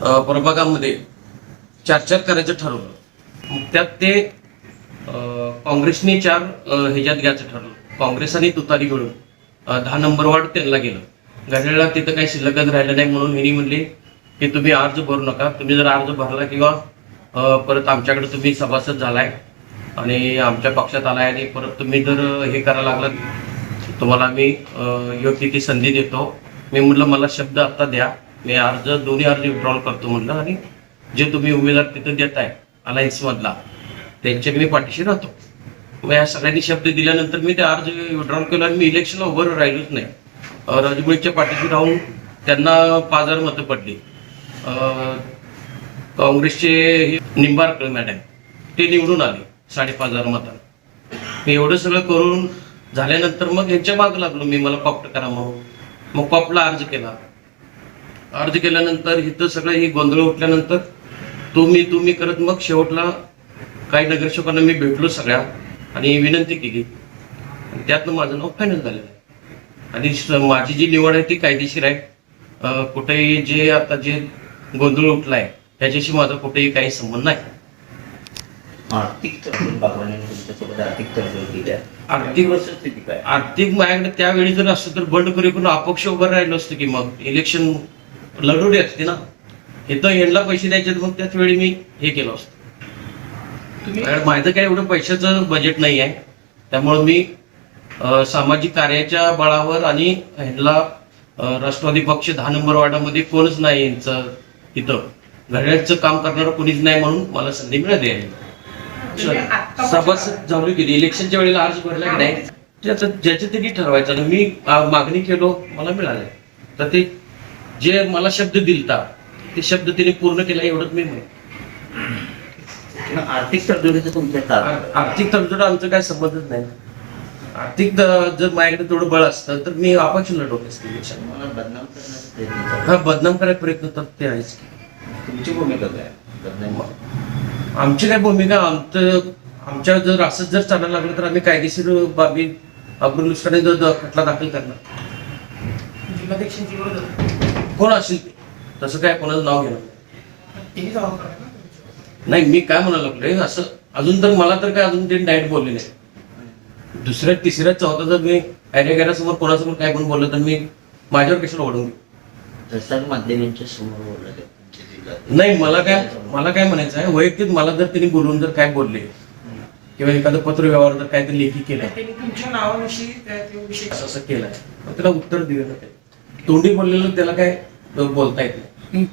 प्रभागामध्ये चार करायचं ठरवलं. मग त्यात ते काँग्रेसने 4 ह्याच्यात घ्यायचं ठरवलं. काँग्रेस आणि तुतारी मिळून 10 नंबर वार्ड त्यांना गेलं. घड्याळला तिथं काही शिल्लकच राहिलं नाही म्हणून ह्यांनी म्हणले की तुम्ही अर्ज भरू नका. तुम्ही जर अर्ज भरला किंवा परत आमच्याकडे तुम्ही सभासद झालाय आणि आमच्या पक्षात आलाय आणि परत तुम्ही जर हे करायला लागलात तुम्हाला आम्ही योग्य ती संधी देतो. मी म्हटलं मला शब्द आत्ता द्या, मी दोन्ही अर्ज विड्रॉल करतो म्हटलं आणि जे तुम्ही उमेदवार तिथं देताय अलायन्समधला त्यांच्या मी पाठीशी राहतो. मग या सगळ्यांनी शब्द दिल्यानंतर मी ते अर्ज विड्रॉल केला आणि मी इलेक्शनला उभं राहिलोच नाही. राजमुळीच्या पाठीशी राहून त्यांना 5000 मतं पडली. काँग्रेसचे निंबाळकर मॅडम ते निवडून आले 5,500 मतांना. मी एवढं सगळं करून झाल्यानंतर मग यांच्या मागं लागलो मी, मला कॉप्ट करा म्हणून. मग कॉपला अर्ज केला. अर्ज केल्यानंतर इथं सगळं ही गोंधळ उठल्यानंतर तुम्ही करत मग शेवटला काही नगरसेवकांना मी भेटलो सगळ्या आणि विनंती केली. त्यातनं माझं नाव फायनल झालेलं आहे आणि माझी जी निवड आहे ती कायदेशीर आहे. कुठेही जे गोंधळ उठलाय त्याच्याशी माझा कुठेही काही संबंध नाही. आर्थिक माझ्याकडे त्यावेळी जर असतं तर बंड करून अपक्ष उभं राहिलो असतं की मग इलेक्शन लढवली असते ना. इथं यांना पैसे द्यायचे मग त्याच वेळी मी हे केलं असतं. माझं काय एवढं पैशाचं बजेट नाही आहे त्यामुळे मी सामाजिक कार्याच्या बळावर आणि ह्यांना राष्ट्रवादी पक्ष 10 नंबर वार्डामध्ये कोणच नाही, यांचं इथं घड्याळचं काम करणारं कोणीच नाही म्हणून मला संधी मिळाली आहे. सभासद जाऊ गेली इलेक्शनच्या वेळेला अर्ज भरला की नाही ज्याचं त्यांनी ठरवायचं. मी मागणी केलो मला मिळाले तर ते जे मला शब्द दिलता ते शब्द त्यांनी पूर्ण केला एवढंच मी म्हणतो. आर्थिक तडजोडीचं तुमच्या आर्थिक तडजोड आमचं काय संबंधच नाही. आर्थिक जर माझ्याकडे थोडं बळ असतं तर मी अपक्ष लढवले असते इलेक्शन. बदनाम करायचा प्रयत्न तर ते आहेच. तुमची भूमिका काय? आमची काय भूमिका आमच्या जर असंच जर चालायला लागलं तर आम्ही कायदेशीर बाबी अब्रुलुष्टाने जर खटला दाखल करणार. कोण असेल तसं काय कोणाचं नाव घेणार नाही. मी काय म्हणायला लागलोय असं अजून तर मला तर काय अजून ते डायरेक्ट बोलले नाही. दुसऱ्या तिसऱ्या चौथा जर मी समोर कोणासमोर काय पण बोललं तर मी माझ्यावर कशाला ओढून घेऊ. माध्यमांच्या समोर बोलले नाही. मला काय म्हणायचं आहे वैयक्तिक मला जर त्यांनी बोलून जर काय बोलले किंवा एखादं पत्र व्यवहार जर काय ते लेखी केलं असं केलंय त्याला उत्तर दिलं. तोंडी बोललेलं त्याला काय बोलता येत नाही.